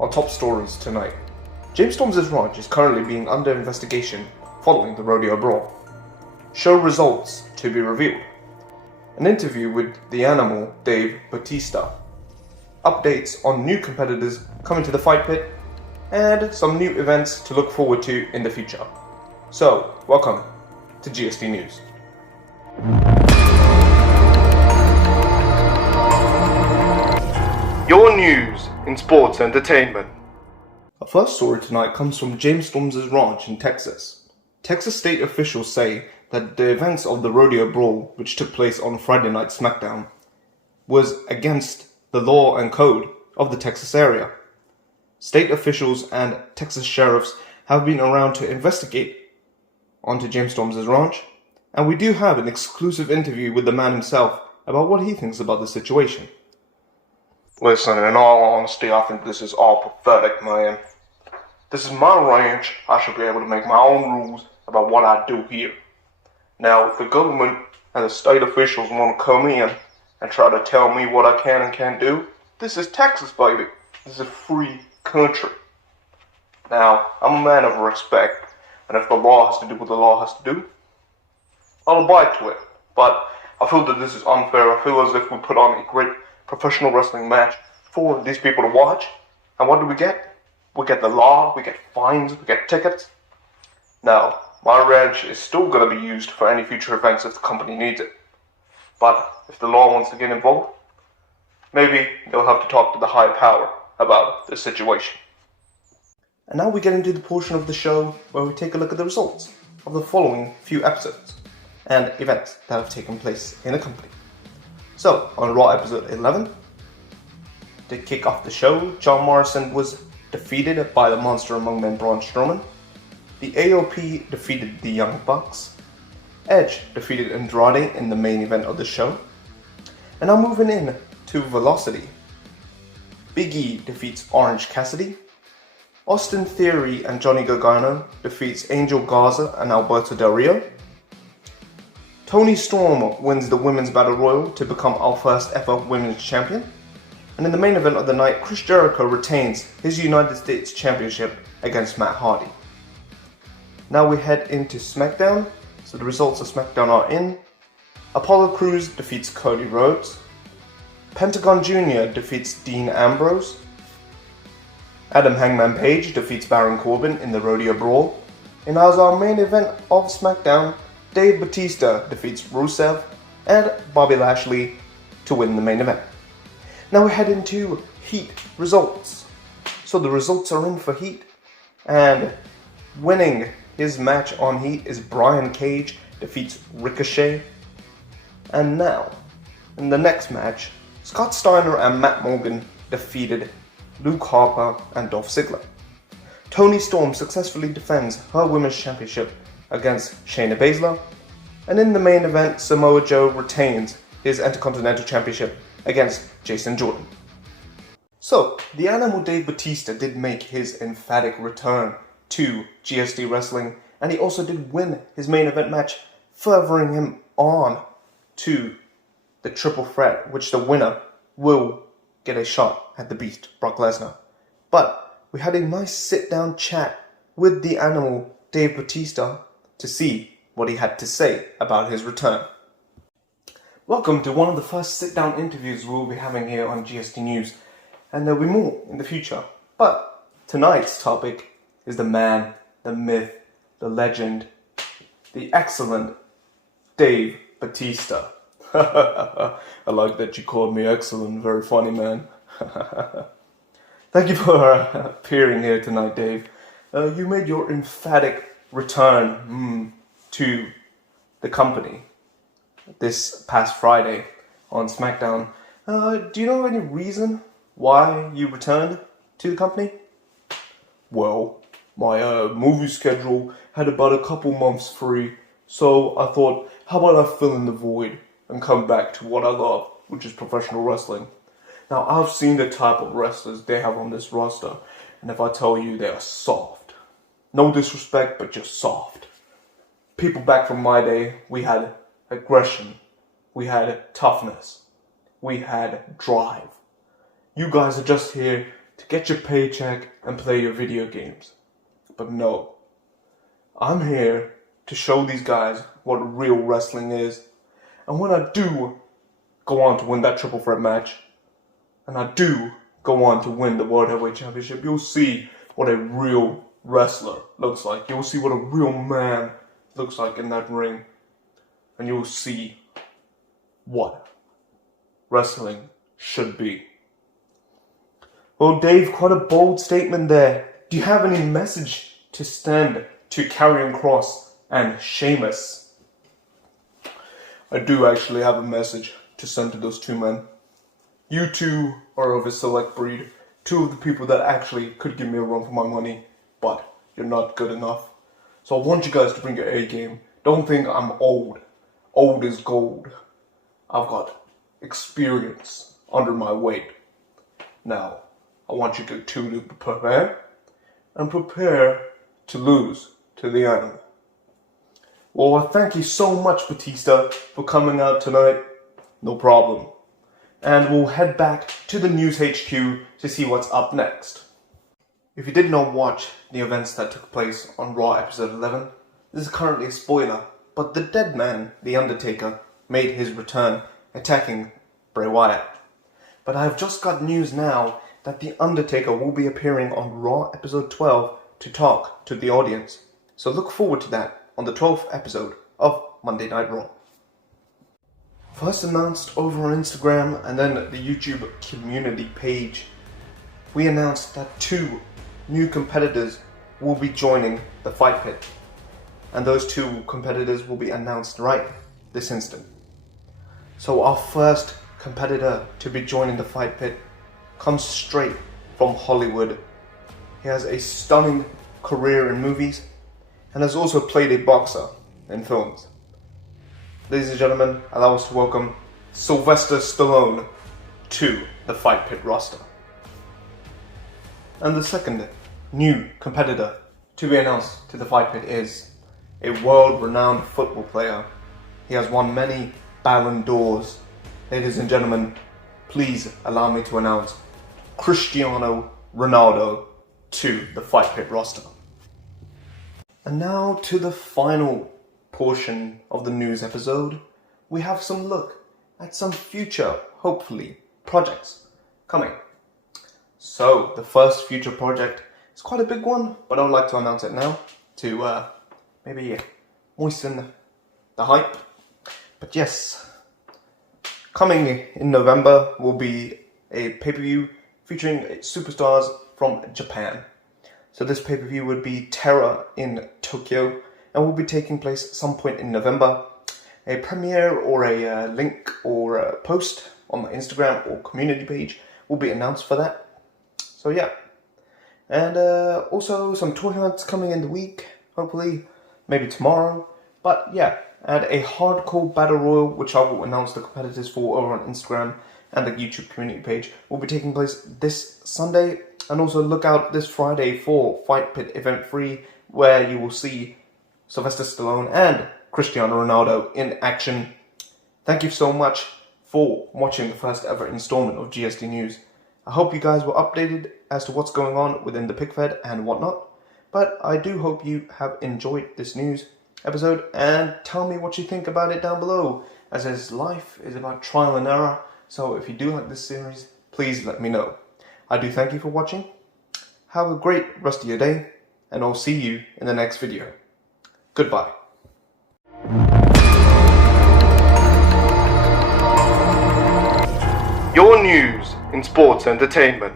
Our top stories tonight. James Storm's ranch is currently being under investigation following the rodeo brawl. Show results to be revealed. An interview with the animal Dave Batista. Updates on new competitors coming to the fight pit, and some new events to look forward to in the future. So, welcome to GSD News. Your news in sports entertainment. Our first story tonight comes from James Storm's ranch in Texas. Texas state officials say that the events of the rodeo brawl, which took place on Friday Night SmackDown, was against the law and code of the Texas area. State officials and Texas sheriffs have been around to investigate onto James Storm's ranch, and we do have an exclusive interview with the man himself about what he thinks about the situation. Listen, in all honesty, I think this is all pathetic, man. This is my ranch. I should be able to make my own rules about what I do here. Now, if the government and the state officials want to come in and try to tell me what I can and can't do, this is Texas, baby. This is a free country. Now, I'm a man of respect, and if the law has to do what the law has to do, I'll abide to it. But I feel that this is unfair. I feel as if we put on a great professional wrestling match for these people to watch, and what do we get? We get the law, we get fines, we get tickets. Now, my ranch is still going to be used for any future events if the company needs it. But if the law wants to get involved, maybe they'll have to talk to the high power about the situation. And now we get into the portion of the show where we take a look at the results of the following few episodes and events that have taken place in the company. So, on Raw episode 11, to kick off the show, John Morrison was defeated by the Monster Among Men Braun Strowman. The AOP defeated the Young Bucks. Edge defeated Andrade in the main event of the show. And now moving in to Velocity. Big E defeats Orange Cassidy. Austin Theory and Johnny Gargano defeats Angel Garza and Alberto Del Rio. Toni Storm wins the Women's Battle Royal to become our first ever Women's Champion. And in the main event of the night, Chris Jericho retains his United States Championship against Matt Hardy. Now we head into SmackDown. So the results of SmackDown are in. Apollo Crews defeats Cody Rhodes. Pentagon Jr. defeats Dean Ambrose. Adam Hangman Page defeats Baron Corbin in the Rodeo Brawl. And as our main event of SmackDown, Dave Batista defeats Rusev and Bobby Lashley to win the main event. Now we head into Heat results. So the results are in for Heat, and winning his match on Heat is Brian Cage defeats Ricochet. And now, in the next match, Scott Steiner and Matt Morgan defeated Luke Harper and Dolph Ziggler. Toni Storm successfully defends her Women's Championship against Shayna Baszler. And in the main event, Samoa Joe retains his Intercontinental Championship against Jason Jordan. So, the animal Dave Batista did make his emphatic return to GSD Wrestling, and he also did win his main event match, furthering him on to the triple threat, which the winner will get a shot at the Beast, Brock Lesnar. But we had a nice sit-down chat with the animal Dave Batista to see what he had to say about his return. Welcome to one of the first sit-down interviews we'll be having here on GSD News, and there'll be more in the future. But tonight's topic is the man, the myth, the legend, the excellent Dave Batista. I like that you called me excellent, very funny, man. Thank you for appearing here tonight, Dave. You made your emphatic return to the company this past Friday on SmackDown. Do you know any reason why you returned to the company? Well, my movie schedule had about a couple months free, so I thought, how about I fill in the void and come back to what I love, which is professional wrestling. Now, I've seen the type of wrestlers they have on this roster, and if I tell you, they are soft. No disrespect, but just soft. People back from my day, we had aggression, we had toughness, we had drive. You guys are just here to get your paycheck and play your video games. But no, I'm here to show these guys what real wrestling is. And when I do go on to win that triple threat match, and I do go on to win the World Heavyweight Championship, you'll see what a real wrestler looks like. You'll see what a real man looks like in that ring. And you'll see what wrestling should be. Well, Dave, quite a bold statement there. Do you have any message to send to Karrion Kross and Sheamus? I do actually have a message to send to those two men. You two are of a select breed. Two of the people that actually could give me a run for my money, but you're not good enough. So I want you guys to bring your A game. Don't think I'm old. Old is gold. I've got experience under my weight. Now, I want you to prepare and prepare to lose to the animal. Well, thank you so much, Batista, for coming out tonight. No problem. And we'll head back to the News HQ to see what's up next. If you did not watch the events that took place on Raw episode 11, this is currently a spoiler, but the dead man, The Undertaker, made his return, attacking Bray Wyatt. But I have just got news now that The Undertaker will be appearing on Raw episode 12 to talk to the audience. So look forward to that on the 12th episode of Monday Night Raw. First announced over on Instagram and then the YouTube community page, we announced that 2 new competitors will be joining the Fight Pit. And those 2 competitors will be announced right this instant. So our first competitor to be joining the Fight Pit comes straight from Hollywood. He has a stunning career in movies and has also played a boxer in films. Ladies and gentlemen, allow us to welcome Sylvester Stallone to the Fight Pit roster. And the second new competitor to be announced to the Fight Pit is a world-renowned football player. He has won many Ballon d'Ors. Ladies and gentlemen, please allow me to announce Cristiano Ronaldo to the Fight Pit roster. And now to the final portion of the news episode. We have some look at some future, hopefully, projects coming. So, the first future project is quite a big one, but I would like to announce it now to maybe moisten the hype. But yes, coming in November will be a pay-per-view featuring superstars from Japan. So this pay-per-view would be Terror in Tokyo and will be taking place some point in November. A premiere or a link or a post on my Instagram or community page will be announced for that. So yeah. And also some tournaments coming in the week, hopefully, maybe tomorrow. But yeah, and a hardcore battle royal, which I will announce the competitors for over on Instagram and the YouTube community page, will be taking place this Sunday. And also look out this Friday for Fight Pit Event 3, where you will see Sylvester Stallone and Cristiano Ronaldo in action. Thank you so much for watching the first ever installment of GSD News. I hope you guys were updated as to what's going on within the PigFed and whatnot. But I do hope you have enjoyed this news episode, and tell me what you think about it down below, as this life is about trial and error. So if you do like this series, please let me know. I do thank you for watching. Have a great rest of your day, and I'll see you in the next video. Goodbye. Your news in sports entertainment.